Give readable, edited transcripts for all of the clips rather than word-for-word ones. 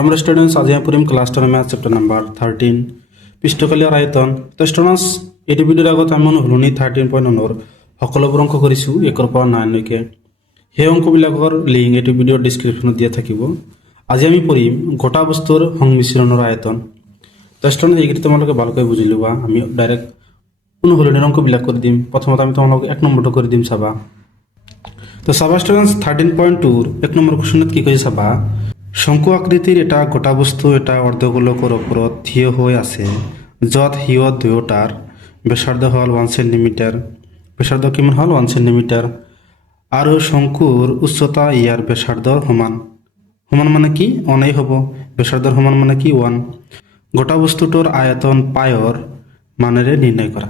আমরা স্টুডেন্টস আজি আমি পড়িম ক্লাস 10 ম্যাথ চ্যাপ্টার নাম্বার 13 পৃষ্ঠকালী আর আয়তন। তো স্টুডেন্টস এই ভিডিওর আগত আমি হলনি 13.9 সকলোবোৰ অংক কৰিছোঁ 1 পৰা 9 লৈকে। সেই অংকবিলাকৰ লিংক এই ভিডিঅ'ৰ ডেছক্ৰিপশ্যনত দিয়া থাকিব। আজি আমি পঢ়িম গোটা বস্তুৰ সংমিশ্ৰণৰ আয়তন। তো স্টুডেন্টস এইকেইটা তোমালোকে ভালকৈ বুজি লোৱা। আমি ডাইৰেক্ট অনুশীলনীৰ অংকবিলাক কৰি দিম। প্ৰথমতে আমি তোমালোকক 1 নম্বৰটো কৰি দিম চাবা। তো চাবা স্টুডেন্টস 13.2 1 নম্বৰ কোৱেশ্যনত কি কৈছে চাবা। শঙ্কু আকৃতিৰ এটা গোটা বস্তু এটা অৰ্ধগোলকৰ ওপৰত থিয় হৈ আছে, য'ত সিহঁত দুয়োটাৰ ব্যাসাৰ্ধ হ'ল 1 সেন্টিমিটাৰ। ব্যাসাৰ্ধ কিমান হ'ল 1 সেন্টিমিটাৰ আৰু শঙ্কুৰ উচ্চতা ইয়াৰ ব্যাসাৰ্ধৰ সমান। সমান মানে কি 1 হ'ব, ব্যাসাৰ্ধৰ সমান মানে কি 1। গোটা বস্তুটোৰ আয়তন পায়ৰ মানেৰে নিৰ্ণয় কৰা।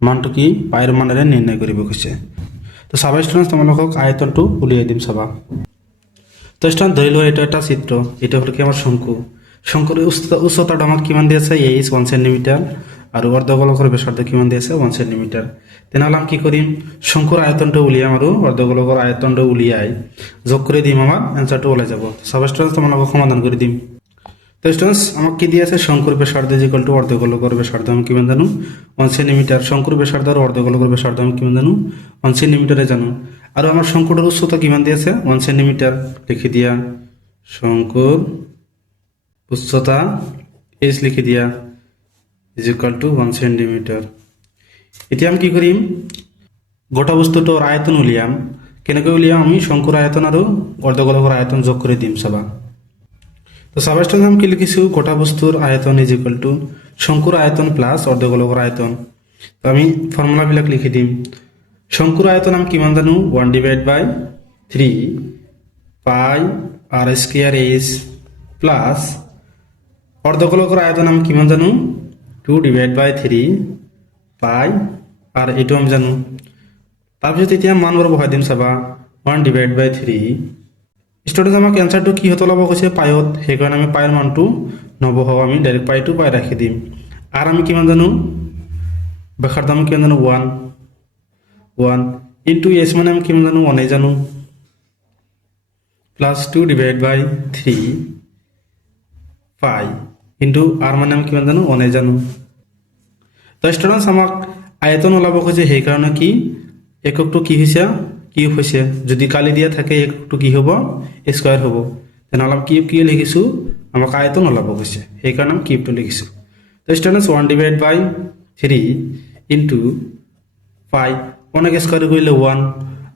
মানটো কি পায়ৰ মানেৰে নিৰ্ণয় কৰিব কৈছে। তো চাবা ষ্টুডেণ্টছ তোমালোকক আয়তনটো উলিয়াই দিম চাবা। তো স্টুডেন্ট ধৰি লোৱা এটা এটা চিত্ৰ, এটা হলো কি আমাৰ শঙ্কু। শঙ্কুৰ উচ্চতাটো আমাক কিমান দি আছে 1 সেন্টিমিটাৰ আৰু অৰ্ধগোলকৰ ব্যাসাৰ্ধ কিমান দি আছে 1 সেন্টিমিটাৰ। তেনেহ'লে আমি কি কৰিম শঙ্কুৰ আয়তনটো উলিয়াম আৰু অৰ্ধগোলকৰ আয়তনটো উলিয়াই যোগ কৰি দিম, আমাৰ এনসাৰটো ওলাই যাব। চাবা ষ্টুডেন্টছ তোমালোকক সমাধান কৰি দিম। তো স্টুডেন্টস আমাক কি দিয়ে আছে শঙ্কুৰ ব্যাসাৰ্ধ ইকুয়াল টু অৰ্ধগোলকৰ ব্যাসাৰ্ধ আমি কিমান জানো 1 সেন্টিমিটাৰ। শঙ্কুৰ ব্যাসাৰ্ধ আৰু অৰ্ধগোলকৰ ব্যাসাৰ্ধ আমি কিমান জানো 1 সেন্টিমিটাৰে জানো। আৰু আমাৰ শঙ্কুটোৰ উচ্চতা কিমান দি আছে 1 সেন্টিমিটাৰ। লিখি দিয়া শঙ্কুৰ উচ্চতা h লিখি দিয়া ইজ ইকুয়াল টু 1 সেন্টিমিটাৰ। এতিয়া আমি কি কৰিম গোটা বস্তুটোৰ আয়তন উলিয়াম। কেনেকৈ উলিয়াম আমি শঙ্কুৰ আয়তন আৰু অৰ্ধগোলকৰ আয়তন যোগ কৰি দিম চাবা। তো চাবা স্টুডেন্টস আমি কি লিখিছো গোটা বস্তুৰ আয়তন ইজ ইকুয়াল টু শঙ্কুৰ আয়তন প্লাস অৰ্ধগোলকৰ আয়তন। তো আমি ফৰ্মুলাবিলাক লিখি দিম। শঙ্কুৰ আয়তন আমি কিমান জানো 1/3 পাই আৰ স্কয়াৰ h প্লাস অৰ্ধগোলকৰ আয়তন আমি কিমান জানো 2/3 পাই আৰ এইটো আমি জানো। তাৰপিছত এতিয়া মানবোৰ বহাই দিম চাবা 1/3। স্টুডেন্টস আমাক এনসাৰটো কি হতে ওলাব কৈছে পাইত, সেইকাৰণে আমি পাইৰ মানটো নবহাও, আমি ডাইৰেক্ট পাইটো পাই ৰাখি দিম। আৰ আমি কিমান জানো ব্যাসাৰ্ধ আমি কিমান জানো 1 ইনটু h মানে আমি কিমান জানো 1 জানো প্লাস 2/3 পাই ইনটু আর মানে আমি কিমান জানো 1 জানো। তো স্টুডেন্টস আমাক আয়তন ওলাব কৈছে, সেইকাৰণে কি এককটো কি হৈছে কিউব হৈছে। যদি কালি দিয়া থাকে এককটো কি হ'ব স্কয়াৰ হ'ব। তেনেহ'লে আমি কিউব কি লিখিছো আমাক আয়তন ওলাব কৈছে, সেইকাৰণে আমি কিউবটো লিখিছো। তো স্টুডেন্টস 1/3 ইনটু পাই 1 স্কয়াৰ কৰিলে 1,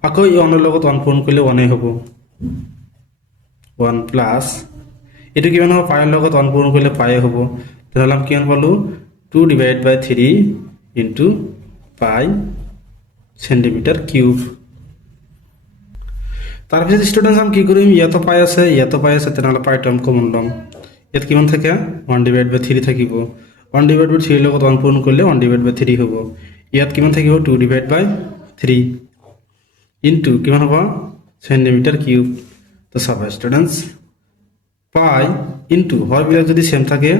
আকৌ এই 1 ৰ লগত 1 পূৰণ কৰিলে 1 হ'ব 1 প্লাস এইটো কিমান হ'ব পাইৰ লগত 1 পূৰণ কৰিলে পাই হ'ব। তেনেহ'লে আমি কিমান পালো 2/3 ইনটু পাই সেন্টিমিটার কিউব। তাৰপিছত ষ্টুডেন্টস আমি কি কৰিম ইয়াতো পাই আছে তেনেহ'লে পাইটো আমি কমন ল'ম। ইয়াত কিমান থাকে 1/3 থাকিব। 1/3 লগত 1 পূৰণ কৰিলে 1/3 হ'ব। ইয়াত কিমান থাকিব 2/3 ইনটু কিমান হ'ব সেন্টিমিটার কিউব। তো চাবা ষ্টুডেন্টস পাই ইনটু হৰবিলাক যদি সেম থাকে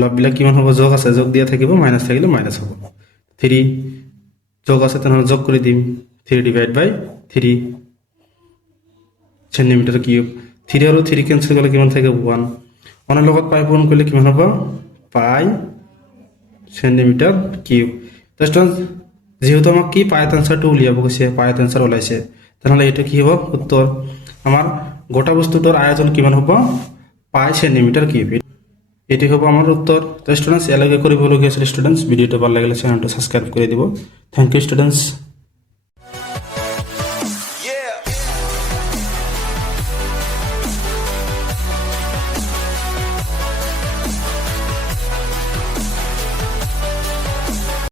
লববিলাক কিমান হ'ব যোগ আছে, যোগ দিয়া থাকিব, মাইনাস থাকিলে মাইনাস হ'ব। 3 যোগ আছে তেনেহ'লে যোগ কৰি দিম 3/3 সেন্টিমিটাৰ কিউব। 3 আৰু 3 কেনসেল কৰিলে কিমান থাকে 1 ৰ লগত পাই পূৰণ কৰিলে কিমান হ'ব পাই সেন্টিমিটাৰ কিউব। তো স্টুডেন্টস যেহেতু আমাক কি পাইত আনসাৰটো উলিয়াব কৈছে, পাইত আনসাৰ ওলাইছে, তেনেহ'লে এইটো কি হ'ব উত্তৰ। আমাৰ গোটা বস্তুটোৰ আয়তন কিমান হ'ব পাই সেন্টিমিটাৰ কিউব। এটি হ'ব আমাৰ উত্তৰ। তো স্টুডেন্টস এলাগে কৰিবলগীয়া আছিল ষ্টুডেন্টস। ভিডিওটো ভাল লাগিলে চ্যানেলটো সাবস্ক্ৰাইব কৰি দিব। Thank you students.